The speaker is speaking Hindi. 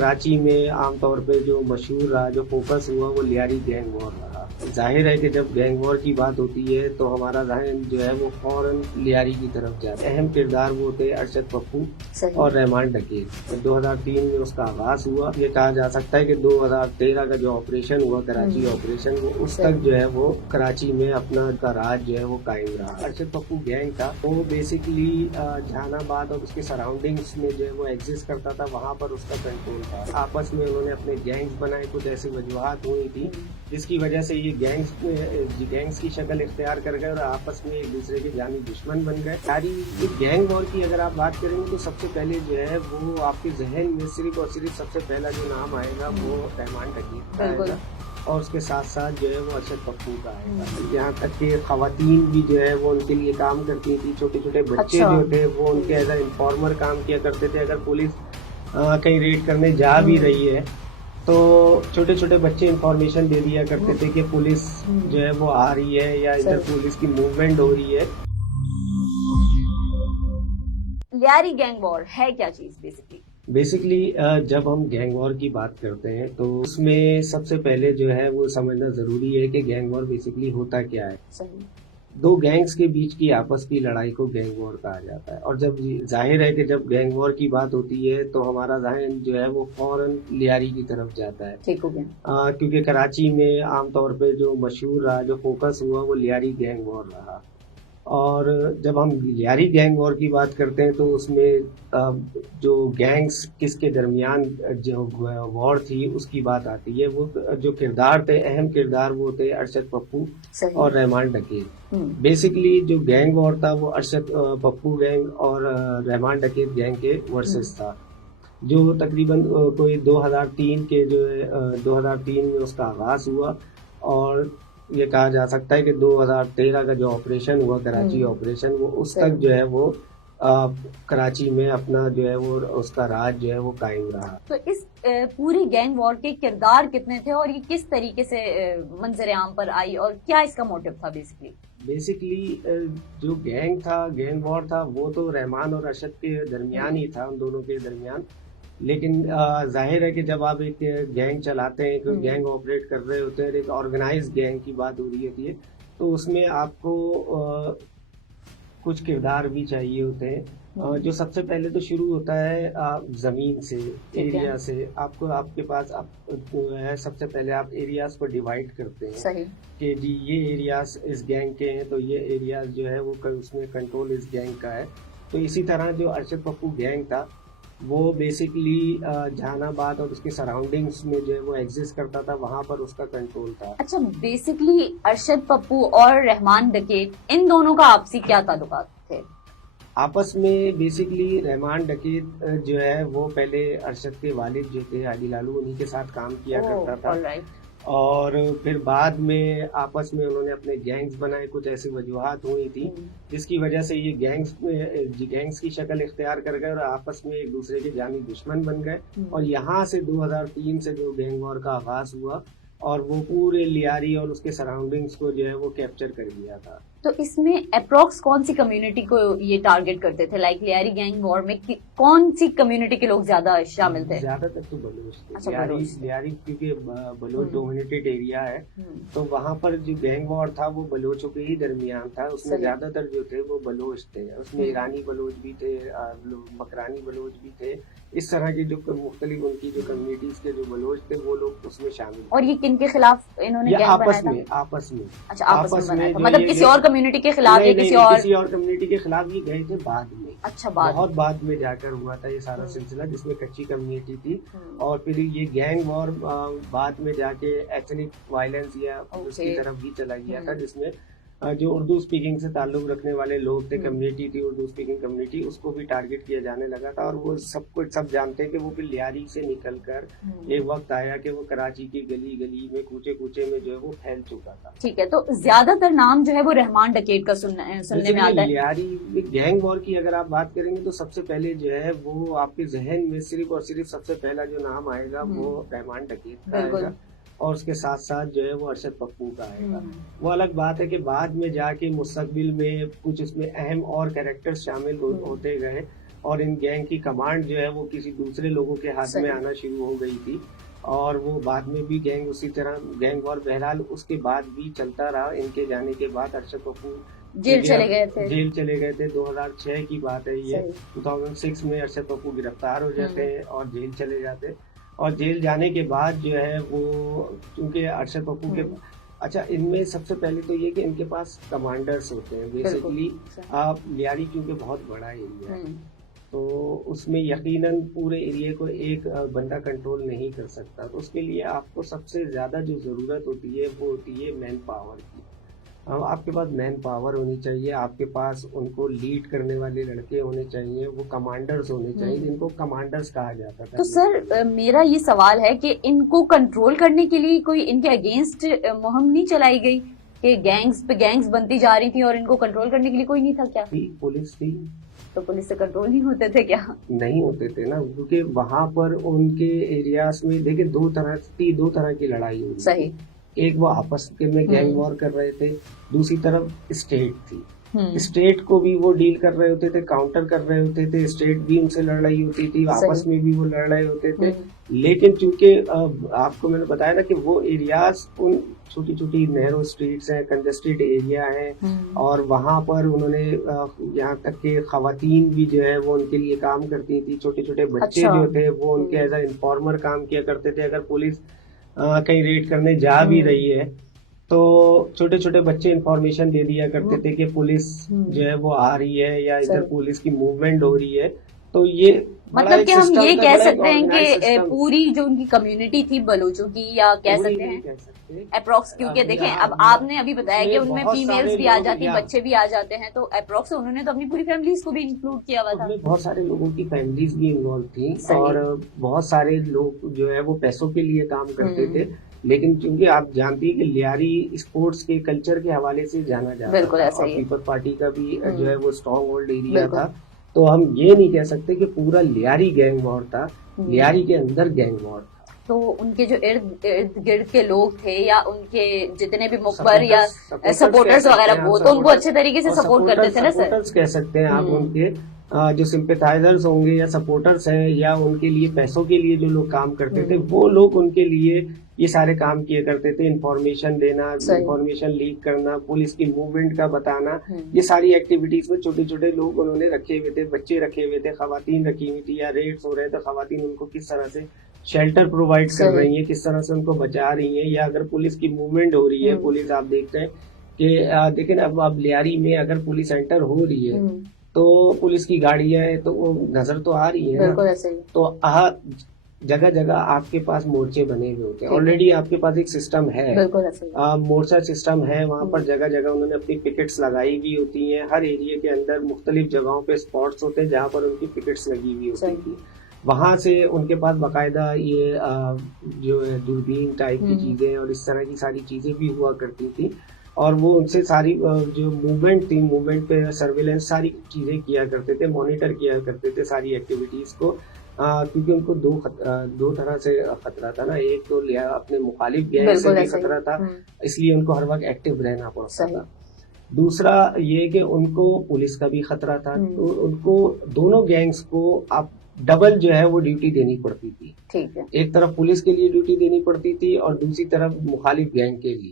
कराची में आमतौर पे जो मशहूर रहा, जो फोकस हुआ वो लियारी गैंग वॉर रहा। जाहिर है कि जब गैंग वॉर की बात होती है तो हमारा ज़हन जो है वो फौरन लियारी की तरफ जाता है। अहम किरदार वो थे अरशद पप्पू और रहमान डकीर। 2003 में उसका आगाज हुआ। ये कहा जा सकता है कि 2013 का जो ऑपरेशन हुआ, कराची ऑपरेशन, वो उस तक जो है वो कराची में अपना राज जो है वो कायम रहा। अरशद पप्पू गैंग था, वो बेसिकली जहानाबाद और उसके सराउंडिंग्स में जो है वो एग्जिस्ट करता था, वहाँ पर उसका कंट्रोल था। आपस में उन्होंने अपने गैंग्स बनाए, कुछ ऐसी वजूहत हुई थी जिसकी वजह से ये गैंग्स की शक्ल इख्तियार कर गए और आपस में एक दूसरे के जानी दुश्मन बन गए। सारी गैंग वॉर की अगर आप बात करेंगे तो सबसे पहले जो है वो आपके जहन में सिर्फ और सिर्फ सबसे पहला जो नाम आएगा वो रहमान डकीर का आएगा और उसके साथ साथ जो है वो अरशद पप्पू का आएगा। यहाँ तक कि खवातीन भी जो है वो उनके लिए काम करती थी, छोटे छोटे बच्चे जो थे वो उनके एज ए इन्फॉर्मर काम किया करते थे। अगर पुलिस कहीं रेड करने जा भी रही है तो छोटे छोटे बच्चे इंफॉर्मेशन दे दिया करते थे कि पुलिस जो है वो आ रही है या इधर पुलिस की मूवमेंट हो रही है। लियारी गैंग वॉर है क्या चीज? बेसिकली जब हम गैंग वॉर की बात करते हैं तो उसमें सबसे पहले जो है वो समझना जरूरी है कि गैंग वॉर बेसिकली होता क्या है। सही। दो गैंग्स के बीच की आपस की लड़ाई को गैंग वॉर कहा जाता है। और जब जाहिर है कि जब गैंग वॉर की बात होती है तो हमारा जहन जो है वो फौरन लियारी की तरफ जाता है। ठीक हो गया। क्योंकि कराची में आमतौर पे जो मशहूर रहा, जो फोकस हुआ वो लियारी गैंग वॉर रहा। और जब हम लियारी गैंग वॉर की बात करते हैं तो उसमें जो गैंग्स किसके दरमियान जो वॉर थी उसकी बात आती है। वो जो किरदार थे, अहम किरदार वो थे अरशद पप्पू और रहमान डकीर। बेसिकली जो गैंग वॉर था वो अरशद पप्पू गैंग और रहमान डकीर गैंग के वर्सेस था, जो तकरीबन कोई 2003 के जो 2003 में उसका आगाज हुआ। और ये कहा जा सकता है कि 2013 का जो ऑपरेशन हुआ, कराची ऑपरेशन, वो उस तक जो है वो कराची में अपना जो है वो उसका राज जो है वो कायम रहा। तो इस पूरी गैंग वॉर के किरदार कितने थे और ये किस तरीके से मंजर आम पर आई और क्या इसका मोटिव था? बेसिकली जो गैंग था, गैंग वॉर था, वो तो रहमान और अरशद के दरमियान ही था, उन दोनों के दरमियान। लेकिन जाहिर है कि जब आप एक गैंग चलाते हैं, एक गैंग ऑपरेट कर रहे होते हैं, एक ऑर्गेनाइज गैंग की बात हो रही होती है, तो उसमें आपको कुछ किरदार भी चाहिए होते हैं। जो सबसे पहले तो शुरू होता है जमीन से, एरिया से। आपको आपके पास जो है सबसे पहले आप एरियाज को डिवाइड करते हैं। सही। कि जी ये एरियाज इस गैंग के हैं तो ये एरियाज जो है वो उसमें कंट्रोल इस गैंग का है। तो इसी तरह जो अरशद पप्पू गैंग था वो बेसिकली जहानाबाद और उसके सराउंडिंग्स में जो है वो एग्जिस्ट करता था, वहाँ पर उसका कंट्रोल था। अच्छा, बेसिकली अरशद पप्पू और रहमान डकैत इन दोनों का आपसी क्या ताल्लुकात थे? आपस में बेसिकली रहमान डकैत जो है वो पहले अरशद के वालिद जो थे हाजी लालू, उन्हीं के साथ काम किया करता था। और फिर बाद में आपस में उन्होंने अपने गैंग्स बनाए, कुछ ऐसी वजूहत हुई थी जिसकी वजह से ये गैंग्स की शक्ल इख्तियार कर गए और आपस में एक दूसरे के जानी दुश्मन बन गए। और यहाँ से 2003 से जो गैंग वॉर का आगाज हुआ और वो पूरे लियारी और उसके सराउंडिंग्स को जो है वो कैप्चर कर लिया था। तो इसमें अप्रोक्स कौन सी कम्युनिटी को ये टारगेट करते थे? लाइक लियारी गैंग वॉर में कौन सी कम्युनिटी के लोग ज्यादा शामिल थे? ज्यादातर तो बलोच थे। अच्छा, लियारी क्योंकि बलोच डोमिनेटेड एरिया है, तो वहाँ पर जो गैंग वॉर था वो बलोचों के ही दरमियान था। उसमें ज्यादातर जो थे वो बलोच थे। उसमें ईरानी बलोच भी थे, मकरानी बलोच भी थे। इस तरह की जो मुख्तलिफ उनकी जो कम्युनिटीज के जो बलोच थे वो लोग उसमें शामिल। और ये किन के खिलाफ इन्होंने गैंग आपस बनाया में था? आपस में अच्छा, आपस में मतलब किसी और कम्युनिटी के खिलाफ या किसी और कम्युनिटी के खिलाफ ये गए थे बाद में। अच्छा, बहुत बाद में जाकर हुआ था ये सारा सिलसिला, जिसमें कच्ची कम्युनिटी थी। और फिर ये गैंग वॉर बाद में जाके एथनिक वायलेंस या उसकी तरफ भी चला गया था, जिसमें जो उर्दू स्पीकिंग से ताल्लुक रखने वाले लोग थे, कम्युनिटी थी उर्दू स्पीकिंग कम्युनिटी, उसको भी टारगेट किया जाने लगा था। और वो सब जानते हैं कि वो फिर लियारी से निकलकर एक वक्त आया कि वो कराची की गली गली में, कूचे कूचे में जो है वो फैल चुका था। ठीक है, तो ज्यादातर नाम जो है वो रहमान डकैत का सुनने में आता है। लियारी गैंग वॉर की अगर आप बात करेंगे तो सबसे पहले जो है वो आपके जहन में सिर्फ और सिर्फ सबसे पहला जो नाम आएगा वो रहमान डकैत का आएगा और उसके साथ साथ जो है वो अरशद पप्पू का आएगा। वो अलग बात है कि बाद में जाके मुस्तकबिल में कुछ उसमें अहम और कैरेक्टर्स शामिल होते गए और इन गैंग की कमांड जो है वो किसी दूसरे लोगों के हाथ सही। में आना शुरू हो गई थी और वो बाद में भी गैंग उसी तरह गैंग वॉर बहरहाल उसके बाद भी चलता रहा। इनके जाने के बाद अरशद पप्पू जेल चले गए थे। जेल चले गए थे। 2006 की बात है ये। सही। 2006 में अरशद पप्पू गिरफ्तार हो जाते हैं और जेल चले जाते हैं। और जेल जाने के बाद जो है वो क्योंकि अरशद पप्पू के अच्छा इनमें सबसे पहले तो ये कि इनके पास कमांडर्स होते हैं बेसिकली। आप लियारी क्योंकि बहुत बड़ा एरिया है तो उसमें यकीनन पूरे एरिया को एक बंदा कंट्रोल नहीं कर सकता। तो उसके लिए आपको सबसे ज़्यादा जो ज़रूरत होती है वो होती है मैन पावर की। आपके पास मैन पावर होनी चाहिए, आपके पास उनको लीड करने वाले लड़के होने चाहिए, वो कमांडर्स होने चाहिए जिनको कमांडर्स कहा जाता था। तो सर मेरा ये सवाल है कि इनको कंट्रोल करने के लिए कोई इनके अगेंस्ट मुहिम नहीं चलाई गई कि गैंग्स पे गैंग्स बनती जा रही थी और इनको कंट्रोल करने के लिए कोई नहीं था क्या? पुलिस थी। तो पुलिस से कंट्रोल नहीं होते थे क्या? नहीं होते थे ना, क्योंकि वहां पर उनके एरियाज में देखिए दो तरह की लड़ाई हुई। सही। एक वो आपस में गैंग वॉर कर रहे थे, दूसरी तरफ स्टेट थी। स्टेट को भी वो डील कर रहे होते थे, काउंटर कर रहे होते थे, स्टेट भी उनसे लड़ रही होती थी, आपस में भी वो लड़ रहे होते थे। लेकिन चूंकि आपको मैंने बताया ना कि वो एरियाज उन छोटी छोटी नैरो स्ट्रीट्स हैं, कंजेस्टेड एरिया है और वहां पर उन्होंने यहाँ तक के खवातीन भी जो है वो उनके लिए काम करती थी। छोटे छोटे बच्चे जो थे वो उनके एज ए इन्फॉर्मर काम किया करते थे। अगर पुलिस कहीं रेड करने जा भी रही है तो छोटे छोटे बच्चे इंफॉर्मेशन दे दिया करते थे कि पुलिस जो है वो आ रही है या इधर पुलिस की मूवमेंट हो रही है। तो ये मतलब कि हम ये कह सकते हैं कि पूरी जो उनकी कम्युनिटी थी बलोचों की या कह सकते हैं अप्रोक्स, क्योंकि देखें अब आपने अभी बताया कि उनमें फीमेल्स भी आ जाती हैं, बच्चे भी आ जाते हैं, तो अप्रोक्स उन्होंने तो अपनी पूरी फैमिलीज को भी इंक्लूड किया हुआ था। बहुत सारे लोगों की फैमिलीज भी इन्वॉल्व थी और बहुत सारे लोग जो है वो पैसों के लिए काम करते थे। लेकिन क्योंकि आप जानती है कि लियारी स्पोर्ट्स के कल्चर के हवाले से जाना जाता है और पीपल्स पार्टी का भी जो है वो स्ट्रॉन्ग होल्ड एरिया था। तो हम ये नहीं कह सकते कि पूरा लियारी गैंग वॉर था, लियारी के अंदर गैंग वॉर था। तो उनके जो इर्द गिर्द के लोग थे या उनके जितने भी मुखबर या सपोर्टर्स वगैरह वो तो उनको अच्छे तरीके से सपोर्ट करते थे ना सर? सपोर्टर्स कह सकते हैं आप उनके जो सिंपैथाइजर्स होंगे या सपोर्टर्स हैं या उनके लिए पैसों के लिए जो लोग काम करते थे वो लोग उनके लिए ये सारे काम किए करते थे। इंफॉर्मेशन देना, इंफॉर्मेशन लीक करना, पुलिस की मूवमेंट का बताना, ये सारी एक्टिविटीज में छोटे छोटे लोग उन्होंने रखे हुए थे, बच्चे रखे हुए थे, खवातीन रखी हुई थी। या रेड्स हो रहे थे, खवातीन उनको किस तरह से शेल्टर प्रोवाइड कर रही है, किस तरह से उनको बचा रही है। या अगर पुलिस की मूवमेंट हो रही है, पुलिस आप देखते हैं कि देखें अब लियारी में अगर पुलिस एंटर हो रही है तो पुलिस की गाड़ियां हैं तो वो नजर तो आ रही है ना। तो जगह जगह आपके पास मोर्चे बने हुए होते हैं, ऑलरेडी आपके पास एक सिस्टम है, मोर्चा सिस्टम है। वहाँ पर जगह जगह उन्होंने अपनी पिकेट्स लगाई हुई होती हैं। हर एरिया के अंदर मुख्तलिफ जगहों पे स्पॉट्स होते हैं जहाँ पर उनकी पिकेट्स लगी हुई होती थी। वहां से उनके पास बाकायदा ये जो है दूरबीन टाइप की चीजें और इस तरह की सारी चीजें भी हुआ करती थी और वो उनसे सारी जो मूवमेंट थी, मूवमेंट पे सर्विलेंस सारी चीजें किया करते थे, मॉनिटर किया करते थे सारी एक्टिविटीज को। क्योंकि उनको दो तरह से खतरा था ना, एक तो अपने मुखालिफ गैंग से भी खतरा था, इसलिए उनको हर वक्त एक्टिव रहना पड़ता था। दूसरा ये कि उनको पुलिस का भी खतरा था, तो उनको दोनों गैंग्स को आप डबल जो है वो ड्यूटी देनी पड़ती थी। ठीक है, एक तरफ पुलिस के लिए ड्यूटी देनी पड़ती थी और दूसरी तरफ मुखालिफ गैंग के लिए।